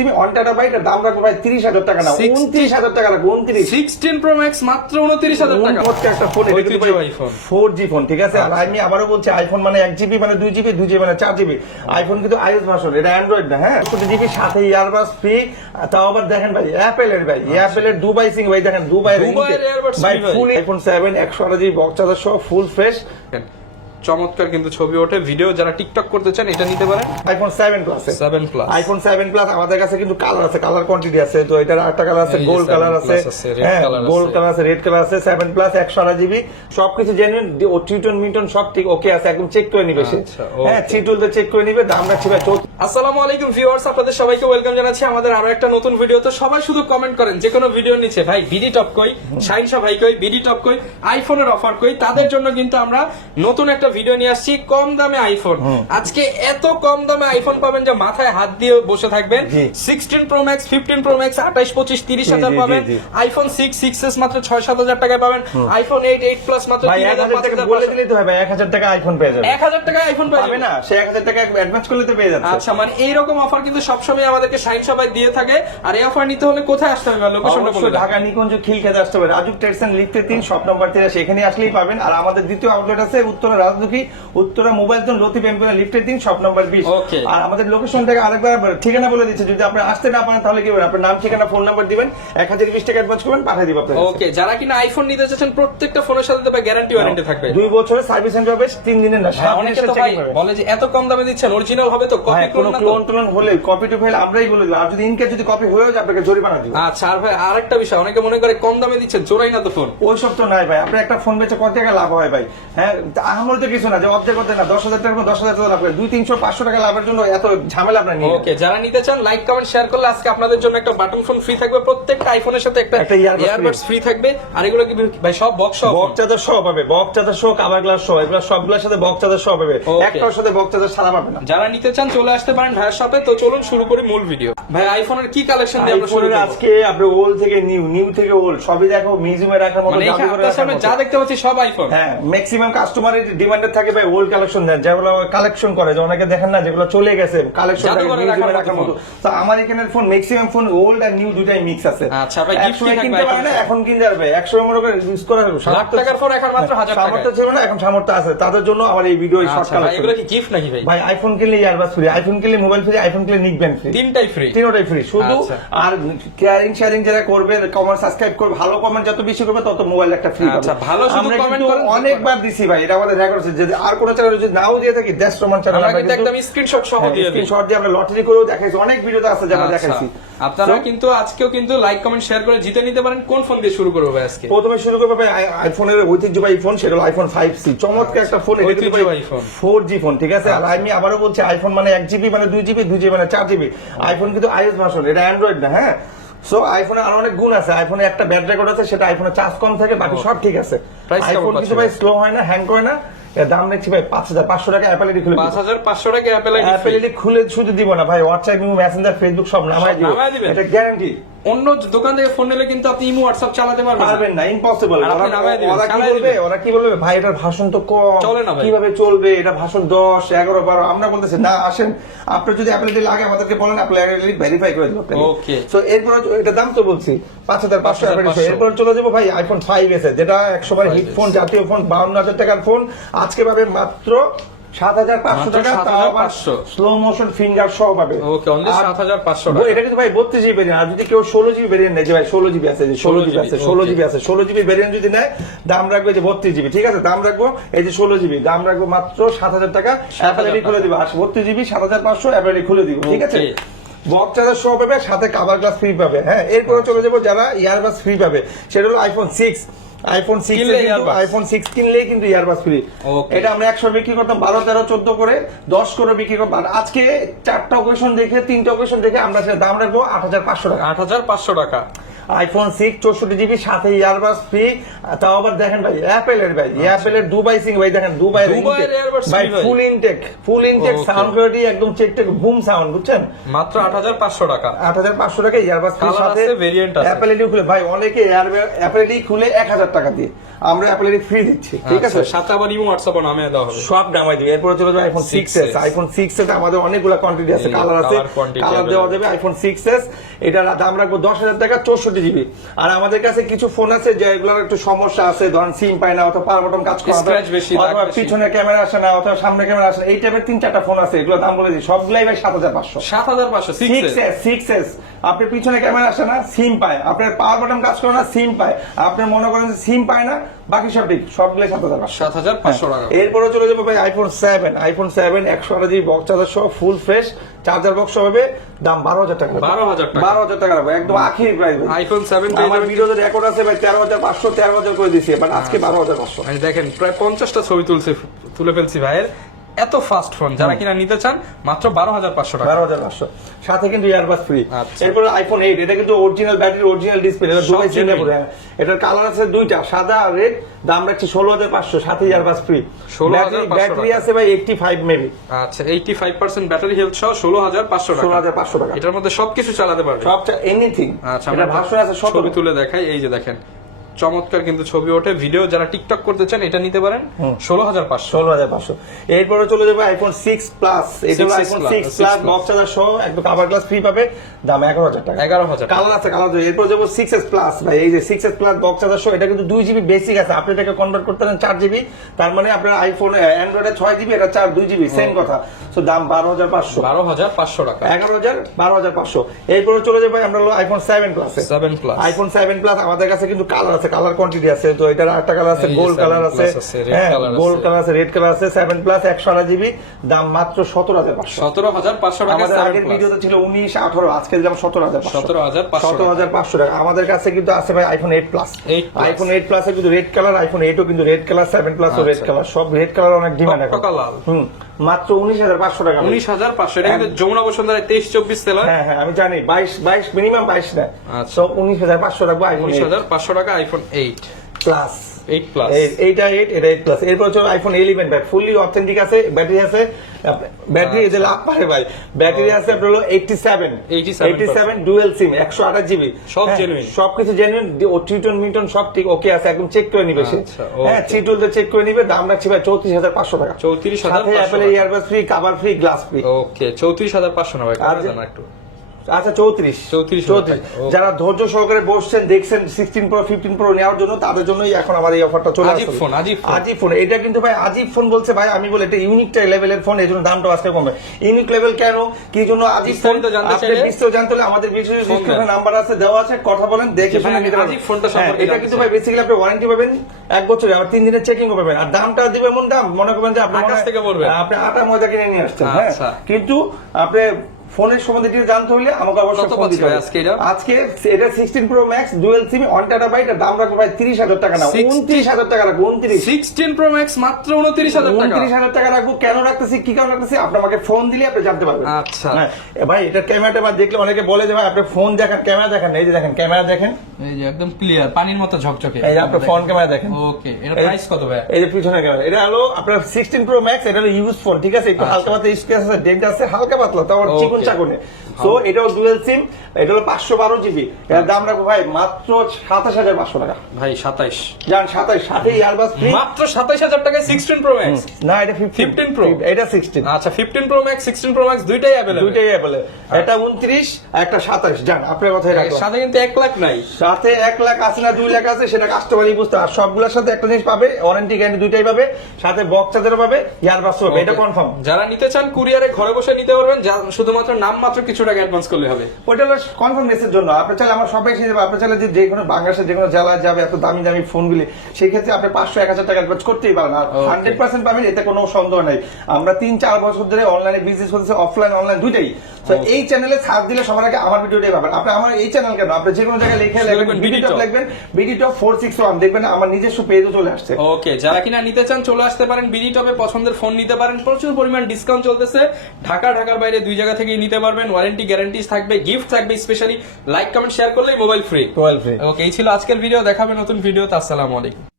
Simi 1 terabyte এর দাম রাখবো ভাই 30,000 টাকা না, 29,000 টাকা রাখবো। 16 Pro Max মাত্র 29,000 টাকা। একটা ফোন, এটা কিন্তু আইফোন 4G ফোন, ঠিক আছে। আর আমি আবারও বলছি, আইফোন মানে 1GB মানে 2GB, 2GB মানে 4GB। আইফোন কিন্তু iOS ভার্সন, এটা অ্যান্ড্রয়েড না। হ্যাঁ, 2GB সাথে ইয়ারবাস ফ্রি। তাও আবার দেখেন ভাই অ্যাপেলের, ভাই অ্যাপেলের দুবাই সিং, ভাই দেখেন দুবাইয়ের ভাই ফুল আইফোন 7 128GB বক্স চার্জার সহ ফুল ফ্রেশ। চমৎকার কিন্তু ছবি ওঠে। ভিডিও যারা টিকটক করতে চান এটা নিতে পারেন। IPhone 7 plus, 7 plus, iPhone 7 plus আমাদের কাছে কিন্তু কালার আছে, কালার কোয়ান্টিটি আছে। তো এটার আরেকটা কালার আছে, গোল্ড কালার আছে, হ্যাঁ গোল্ড কালার আছে, রেড কালার আছে। 7 প্লাস 128GB সবকিছু জেনুইন, ও টিউটন মিটন সব ঠিক ওকে আছে, একদম চেক করে নিবে সে। হ্যাঁ চিটুলতে চেক করে নিবে। দাম রাখছি ভাই। আসসালামু আলাইকুম ভিউয়ার্স, আপনাদের সবাইকে ওয়েলকাম জানাচ্ছি আমাদের আরো একটা নতুন ভিডিওতে। সবাই শুধু কমেন্ট করেন যে কোনো ভিডিও নিচে, ভাই বিডি টপ কই, শাইন শাহ ভাই কই, বিডি টপ কই, আইফোনের অফার কই। তাদের জন্য কিন্তু আমরা নতুন একটা ভিডিও নিয়ে আসছি, কম দামে আইফোন। আজকে এত কম দামে আইফোন পাবেন যে মাথায় হাত দিয়ে বসে থাকবেন। 16 Pro Max, 15 Pro Max 28, 25, 30,000 পাবেন। আইফোন 6, 6s মাত্র 6-7,000 টাকায় পাবেন। আইফোন 8, 8 প্লাস মাত্র 3,000 টাকা বলে দিলেই তো হয় ভাই, 1,000 টাকা আইফোন পেয়ে যাবে। 1,000 টাকা আইফোন পাবে না, সে 1,000 টাকা অ্যাডভান্স করলে তো পেয়ে যাচ্ছে। আচ্ছা, মানে এইরকম অফার কিন্তু সবসময় আমাদেরকে শাইন সবাই দিয়ে থাকে। আর এই অফার নিতে হলে কোথায় আসতে হবে? লোকেশনটা বলে দেন। ঢাকা নিকুঞ্জ খিলক্ষেতে আসতে হবে, রাজুক টেক্সটাইল লিফটে 3 শপ নাম্বার 13, সেখানে আসলেই পাবেন। আর আমাদের দ্বিতীয় আউটলেট আছে উত্তরা রাজদুখী, উত্তরা মোবাইল জোন লতিফ এমপিনা লিফটে 3 শপ নাম্বার 20। আর আমাদের লোকেশনটাকে আরেকবার ঠিকানা বলে দিচ্ছি, যদি আপনি আসতে না পারেন তাহলে কি হবে, আপনার নাম ঠিকানা ফোন নাম্বার দিবেন, 1020 টাকা অ্যাডভান্স করবেন, পাঠিয়ে দিব আপনাকে। ওকে, যারা কিনা আইফোন নিতে চাচ্ছেন প্রত্যেকটা ফোনের সাথে তো গ্যারান্টি ওয়ারেন্টি থাকবে। 2 বছরের সার্ভিস সেন্টার হবে, 3 দিনের না। অনেকে তো ভাই বলে যে এত কম দামে দিচ্ছেন, অরিজিনাল হবে তো? কপি ক্লোন হলে কপি টু ফেল আমরাই বলে দিলাম, আর যদি ইনকেস যদি কপি হয়েও যায় আপনাকে জরিমানা দিব। আচ্ছা, আর ভাই আরেকটা বিষয়, অনেকে মনে করে কম দামে দিচ্ছেন, চোরাই না তো ফোন? ওই সব তো নাই ভাই। আপনি একটা ফোন বেচে কত টাকা লাভ হয় ভাই? হ্যাঁ, আমার তো কিছু না যে অর্ধেক করতে না, 10,000 টাকা 10,000 টাকা লাভ করে 200, 300, 500 টাকা লাভের জন্য এত ঝামেলা আপনার নিয়ে। ওকে, যারা নিতে চান লাইক কমেন্ট শেয়ার করলে আজকে আপনাদের জন্য একটা বাটন ফোন ফ্রি থাকবে, প্রত্যেকটা আইফোনের সাথে একটা ইয়ারবাডস ফ্রি থাকবে। আর এগুলো কি ভাই সব বক্স চার্জার সহ পাবে, বক্স চার্জার সহ, কভার গ্লাস সহ, এগুলো সবগুলোর সাথে বক্স চার্জার সহ পাবে, একটার সাথে বক্স চার্জার ছাড়া পাবে না। যারা নিতে চান চলে আসতে পারেন ভাইয়ের শপে। তো চলুন শুরু করি মূল ভিডিও। ভাই আইফোনের কি কালেকশন দিয়ে আমরা শুরু করব? আজকে আপনি ওল্ড থেকে নিউ, নিউ থেকে ওল্ড সবই দেখো, মিউজিয়ামে রাখার মতো, আপনার সামনে যা দেখতে পাচ্ছি সব আইফোন। হ্যাঁ, ম্যাক্সিমাম কাস্টমারের ডিমান্ডে থাকে ভাই ওল্ড কালেকশন দেন, যেগুলো কালেকশন করে, যে অনেকে দেখেন না যেগুলো চলে গেছে কালেকশন থাকে মিউজিয়ামে রাখার মতো। তো আমার এখানের phone maximum phone old are new দুটাই মিক্স আছে। আচ্ছা ভাই, গিফট কিনতে পারে না, এখন কিনতে পারবে, 100 মনে করে ইউজ করা হবে। লাখ টাকার ফোন এখন মাত্র 1000 টাকা। সামর্থ্য ছিল না, এখন সামর্থ্য আছে, তাদের জন্য আমার এই ভিডিও শর্ট কালেকশন। এগুলো কি গিফট নাকি ভাই? ভাই আইফোন কিনলে ইয়ারবাস ফ্রি, আইফোন কিনলে মোবাইল ফ্রি, আইফোন কিনলে নিক ব্যান্ড ফ্রি, তিনটাই ফ্রি, তিনটাই ফ্রি শুধু। আর কেয়ারিং শেয়ারিং যারা করবে, কমেন্ট সাবস্ক্রাইব করবে, ভালো কমেন্ট যত বেশি করবে তত মোবাইল একটা ফ্রি পাবে। আচ্ছা, ভালো শুধু কমেন্ট করেন। অনেকবার দিছি ভাই, এটা আমাদের রেকর্ড আছে। যদি আর কোন চ্যানেলে যদি নাও দিয়ে থাকি, দেশ রোমান চ্যানেল আমরা কিন্তু একদম স্ক্রিনশট সহ দিয়ে দিই। স্ক্রিনশট দিয়ে আমরা লটারি করেও দেখাইছি, অনেক ভিডিওতে আছে যারা দেখাইছি। আপনারা কিন্তু আজকেও কিন্তু লাইক কমেন্ট শেয়ার করে জিতে নিতে পারেন। কোন ফোন দিয়ে শুরু করব ভাই আজকে? প্রথমে শুরু করব ভাই আইফোনের ঐতিহ্যবাহী ফোন, সেটা হলো আইফোন 5C। চমৎকার একটা ফোন, এটা কিন্তু 4G ফোন, ঠিক আছে। আর আমি আবারও বলছি, আইফোন মানে 1GB মানে 2GB, 2GB মানে 4GB। আইফোন কিন্তু iOS ভার্সন, এটা অ্যান্ড্রয়েড না। হ্যাঁ, সো আইফোনে আরো অনেক গুণ আছে। আইফোনে একটা ব্যাড রেকর্ড আছে, সেটা আইফোনে চার্জ কম থাকে, বাকি সব ঠিক আছে। আইফোন কিন্তু ভাই স্লো হয় না, হ্যাং করে না। এর দাম দেখছি ভাই 5,500 টাকা। অ্যাপল আইডি খুলে 5,500 টাকা অ্যাপল আইডি খুলে শুধু দিব না ভাই, হোয়াটসঅ্যাপ, ইমো, মেসেঞ্জার, ফেসবুক সব নামাই দিব, এটা গ্যারান্টি। অন্য দোকান থেকে ফোন নিলে কিন্তু আপনি ইমো হোয়াটসঅ্যাপ চালাতে পারবেন না, ইম্পসিবল। ওরা কি বলবে ভাই, এটার ভাষণ তো কম, চলে না, কিভাবে চলবে, এটা ভাষণ 10, 11, 12। আমরা বলতেছি না, আসেন আপনি যদি অ্যাপল আইডি লাগে আমাদেরকে বলেন, অ্যাপল আইডি ভেরিফাই করে দেব। ওকে, সো এরপর এটা দাম তো বলছি 5,500। এরপর চলে যাবো ভাই আইফোন 5S, যেটা 100 বার হিট ফোন, জাতীয় ফোন, 52,000 টাকার ফোন। আজকে পাবে মাত্র 7,500 টাকা, স্লো মোশন ফিঙ্গার সহ পাবে। ওকে, অনলি 7,500 টাকা। এটা কিন্তু ভাই 32GB ভেরিয়েন্ট। আর যদি কেউ 16GB ভেরিয়েন্ট নেয়, যে ভাই 16GB আছে, 16GB আছে, 16GB আছে, 16GB ভেরিয়েন্ট যদি নেয়, দাম রাখবে যে 32GB, ঠিক আছে। দাম রাখবো এই যে 16GB, দাম রাখবো মাত্র 7,000 টাকা। অ্যাপল আইডি খুলে দিব, আর 32GB 7,500 অ্যাপল আইডি খুলে দিব, ঠিক আছে। বক্স চার্জার সহ পাবে, সাথে কভার গ্লাস ফ্রি পাবে। হ্যাঁ, এরপরে চলে যাবো যারা ইয়ারবাস ফ্রি পাবে, সেটা হলো আইফোন 6। আইফোন 6 কিনলেই কিন্তু ইয়ারবাস ফ্রি। এটা আমরা 100 বিক্রি করতাম, 12, 13, 14 করে, 10 করে বিক্রি করতাম। আজকে 4টা অকেশন দেখে, 3টা অকেশন দেখে আমরা সেটা দাম রাখবো 8,500 টাকা। 8,500 টাকা। আইফোন 6 64GB সাথে ইয়ারবাস ফ্রি। তাও আবার দেখেন ভাই অ্যাপেলের ভাই, অ্যাপেলের দুবাই সিং ভাই, দেখেন দুবাইয়ের earbuds ভাই free ভাই। ফুল ইনটেক সাউন্ড কোয়ালিটি একদম চেক বুম সাউন্ড, বুঝছেন? মাত্র 8500 টাকা। 8500 টাকা ইয়ারবাস ফ্রি Colour সাথে আছে, variant আছে। অ্যাপেল এডি খুলে ভাই অনেকে অ্যাপেল এডি খুলে 1000 টাকা দিয়ে আমরা অ্যাপেল এডি ফ্রি দিচ্ছি, ঠিক আছে? আচ্ছা, সাথে আবার ইমো হোয়াটসঅ্যাপ নামে দেওয়া হবে। সব নামাই দিবে। এরপরে চলে যাবে আইফোন 6s। আইফোন 6s আমাদের অনেকগুলো কোয়ান্টিটি আছে, এই কালার আছে, colour quantity কালার দেওয়া যাবে। আইফোন 6s এটার দাম রাখবো 10,000 টাকা 64GB। আর আমাদের কাছে কিছু ফোন আছে যেগুলোর একটু সমস্যা আছে, ধরেন সিম পায় না অথবা পাওয়ার বাটন কাজ করে না, Scratch বেশি, দাগ অথবা বেশি। পিছনে ক্যামেরা আসে না অথবা সামনে ক্যামেরা আসে না, এই টাইপের 3-4টা ফোন আছে, এগুলোর দাম বলে দিই সবগুলাই ভাই 7,500। 7500 6s আপনার পিছনে ক্যামেরা আসে না, সিম পায়, আপনার পাওয়ার বাটন কাজ করে না, সিম পায়, আপনি মনে করেন যে সিম পায় না, বাকি সব ঠিক, সবগুলো 7,500। 7500 টাকা। এরপরে চলে যাবো ভাই আইফোন 7 128GB বক্স চার্জার সহ ফুল ফ্রেশ চার্জার বক্স হবে, দাম 12,000 টাকা। 12,000 টাকা। 12,000 টাকা রাখবো, একদম আখির প্রাইস। আইফোন 7 পেয়ে আমার যাবেন। ভিডিওতে রেকর্ড আছে ভাই 13,500 13,000 করে দিছি, বাট আজকে 12,500। এই দেখেন প্রায় 50টা ছবি তুলে ফেলছি ভাইয়ের। এত ফাস্ট ফোন যারা কিনা নিতে চান মাত্র 12,500 টাকা। 12,500 সাথে কিন্তু ইয়ারবাস ফ্রি। আচ্ছা। এরপর আইফোন 8 এটা কিন্তু অরিজিনাল ব্যাটারি, অরিজিনাল ডিসপ্লে, এটা সব দুবাই genuine। সিঙ্গাপুরে। এটার কালার আছে দুইটা, সাদা আর রেড, দাম রাখছি 16,500 সাথে ইয়ারবাস ফ্রি। 16,500 ব্যাটারি আছে ভাই 85 মেবি। আচ্ছা 85% ব্যাটারি হেলথ সহ 16,500 টাকা। 16,500 টাকা। এটার মধ্যে সবকিছু চালাতে পারবে। সবটা এনিথিং। আচ্ছা এটা আমরা ভার্সন আছে ছবি 17। তুলে দেখাই, এই যে দেখেন চমৎকার কিন্তু ছবি ওঠে। ভিডিও যারা টিকটক করতে চান এটা নিতে পারেন 16,500। 16,500। এরপরে চলে যাবে আইফোন 6 প্লাস। এটা হলো 6 iPhone plus, 6 6 plus plus। Box charger সহ একদম কভার গ্লাস ফ্রি পাবে, দাম 11,000 টাকা। 11,000 টাকা। কালার আছে, কালার আছে। এরপর যাবো 6s প্লাস ভাই, এই যে 6s প্লাস বক্স চার্জার সহ, এটা কিন্তু 2GB বেসিক আছে, আপনি এটাকে কনভার্ট করতে পারেন 4GB, তার মানে আপনার আইফোন অ্যান্ড্রয়েডে 6GB, এটা 2GB সেম কথা। সো দাম 12,500। 12,500 টাকা। 11,000 12,500। এরপরে চলে যাবে আমরা হলো iPhone 7 plus. 7 plus. IPhone 7 plus আমাদের কাছে কিন্তু কালার আছে, কালার কোয়ান্টিটি আছে। তো এটার আরেকটা কালার আছে, এই যে গোল্ড 7 কালার আছে, plus আছে, red হ্যাঁ color গোল্ড আছে। কালার আছে, রেড কালার আছে। 7 প্লাস 128GB, দাম মাত্র 17,500। 17,500 টাকা। আমাদের 7 আগের plus। ভিডিওতে ছিল 19 18, আজকে দাম 17,500। 17,500 17,500 টাকা। আমাদের কাছে কিন্তু আছে ভাই iPhone 8 plus. 8 plus। IPhone 8 plus এ কিন্তু রেড কালার, আইফোন 8 ও কিন্তু রেড কালার, 7 প্লাস ও রেড আচ্ছা। কালার, সব রেড কালার অনেক ডিমান্ড এখন। টকটকা লাল। মাত্র 19,500 টাকা। 19,500। এটা কিন্তু যমুনা বসুন্ধরা 23-24 সেলার। হ্যাঁ হ্যাঁ আমি জানি 22 মিনিমাম 22 না। আচ্ছা। সব 19,500 রাখবো আইফোন 8 19,500 টাকা আইফোন 8 প্লাস। 8 প্লাস। এইটা 8 এটা 8 প্লাস। এরপর হচ্ছে আইফোন 11 ভাই, ফুললি অথেন্টিক আছে, ব্যাটারি আছে, ব্যাটারি এদের লাভ পারে ভাই, ব্যাটারি আছে আপনার হলো 87 ডুয়াল সিম 128GB, সব genuine। সবকিছু জেনুইন। ও টিটন মিটন সব ঠিক ওকে আছে, একদম চেক করে নিবে সে। আচ্ছা, হ্যাঁ okay। চিটুলটা চেক করে নিবে, দাম রাখছি ভাই 34,500 টাকা। 34,500 সাথে অ্যাপল টাকা। Earbuds free, cover free, glass free. Okay 34,500 না ভাই, কত আর- জানা একটু। আচ্ছা 34 34,000 Okay। যারা ধৈর্য সহকারে বসছেন দেখছেন 16 প্রো 15 প্রো নেওয়ার জন্য, তাদের জন্যই এখন আমার এই অফারটা চলে আজিব আসছে। ফোন, আজিব ফোন। আজিব ফোন। এটা কিন্তু ভাই আজিব ফোন বলছে ভাই, আমি বলি এটা ইউনিক লেভেলের ফোন, এই জন্য দামটা আজকে কমবে। ইউনিক লেভেল কেন, কি জন্য আজিব ফোন, বিস্তারিত জানতে আপনি চাইলে বিস্তারিত জানতে হলে আমাদের ভিডিও ফোন ডিসক্রিপশনে দেন। নাম্বার আছে, দেওয়া আছে, কথা বলেন, দেখে ভাই, শুনে আমি নিতে পারবেন। আজিব ফোনটা হ্যাঁ, সম্পর্কে এটা জানতে কিন্তু চাই। ভাই বেসিক্যালি আপনি ওয়ারেন্টি পাবেন 1 বছরে, আবার 3 দিনের চেকিং পাবেন, আর দামটা দিবে এমন দাম মনে করবেন যে আপনি আকাশ থেকে পড়বে। আপনি আটা ময়দা কিনে নিয়ে আসছেন। হ্যাঁ আচ্ছা। কিন্তু আপনি ফোনের সম্বন্ধে ডিটেইলস জানতে হলে আমাকে অবশ্যই কত ফোন পাচ্ছি দিতে ভাই হবে। আজকে এটা? আজকে এটা 16 pro max dual SIM 1 terabyte, এর দাম রাখবো ভাই 30,000 টাকা না, 29,000 টাকা রাখবো। 16 প্রো ম্যাক্স মাত্র 29,000 টাকা। 29,000 টাকা রাখবো। কেন রাখতেছি, কি কারণ রাখতেছি, আপনি আমাকে ফোন দিলে আপনি জানতে পারবেন। আচ্ছা। হ্যাঁ ভাই এটার ক্যামেরাটা বা দেখলে অনেকে বলে যে ভাই আপনি ফোন দেখান, ক্যামেরা দেখান, এই যে দেখেন ক্যামেরা দেখেন, এই যে একদম ক্লিয়ার পানির মতো ঝকঝকে। এই যে আপনার ফোন ক্যামেরা দেখেন। ওকে এর এই- প্রাইস কত ভাই? এই যে পিছনে ক্যামেরা, এটা হলো আপনার 16 প্রো ম্যাক্স, এটা হলো ইউজ ফোন, ঠিক আছে, একটু আচ্ছা। হালকা পাতলা স্ক্র্যাচ আছে, ডেন্ট আছে, হালকা পাতলা, তাও Okay. চিকন চাকনে। সো এটাও ডুয়াল সিম, এটা হলো 512GB, এর দাম রাখবো ভাই মাত্র 27,500 টাকা। ভাই 27। জান 27 সাথে ইয়ারবাস ফ্রি। মাত্র 27,000 টাকায় 16 প্রো ম্যাক্স। না এটা 15 Pro? এটা 16, আচ্ছা 15 প্রো ম্যাক্স 16 প্রো ম্যাক্স দুইটাই अवेलेबल। দুইটাই অ্যাভেলেবল। এটা 29 একটা 27। জান আপনার কথাই রাখলাম। সাথে কিন্তু 1 লাখ নাই। সাথে 1 লাখ আছে না 2 লাখ আছে, সেটা কাস্টমারই বুঝতে। আর সবগুলোর সাথে একটা জিনিস পাবে, ওয়ারেন্টি গ্যারান্টি দুইটাই পাবে, সাথে বক্স চার্জারও পাবে, ইয়ারবাসও পাবে, এটা Okay. কনফার্ম। যারা নিতে চান কুরিয়ারে ঘরে বসে নিতে পারবেন, শুধুমাত্র নাম মাত্র কিছু টাকা অ্যাডভান্স করলে হবে। ওইটা হলো কনফার্ম মেসের জন্য। আপনি চাইলে আমার সবাই এসে যাবে, আপনি চাইলে যে কোনো বাংলাদেশের যে কোনো জেলায় যাবে এত দামি দামি ফোনগুলি, সেই ক্ষেত্রে আপনি 500-1,000 টাকা অ্যাডভান্স করতেই পারেন, আর Okay. 100% পাবেন, এতে কোনো সন্দেহ নেই। আমরা 3-4 বছর ধরে অনলাইনে বিজনেস করতেছি, অফলাইন অনলাইন দুইটাই। তো এই চ্যানেলে সার্চ দিলে সবার আগে আমার ভিডিওটাই পাবেন। আপনি আমার এই চ্যানেল কেন, আপনি যে কোনো জায়গায় লিখে লিখবেন বিডি টপ, লিখবেন বিডি টপ 461, দেখবেন আমার নিজস্ব পেজও চলে আসছে। ওকে, যারা কিনা নিতে চান চলে আসতে পারেন বিডি টপে, পছন্দের ফোন নিতে পারেন, প্রচুর পরিমাণ ডিসকাউন্ট চলতেছে, ঢাকার বাইরে 2 জায়গা থেকেই নিতে পারবেন, ওয়ারেন্টি গ্যারান্টি থাকবে, গিফট থাকবে, স্পেশালি লাইক কমেন্ট শেয়ার করলেই mobile free. Mobile free. Okay, এই ছিল আজকের ভিডিও, দেখাবে নতুন ভিডিওতে। আসসালামু আলাইকুম।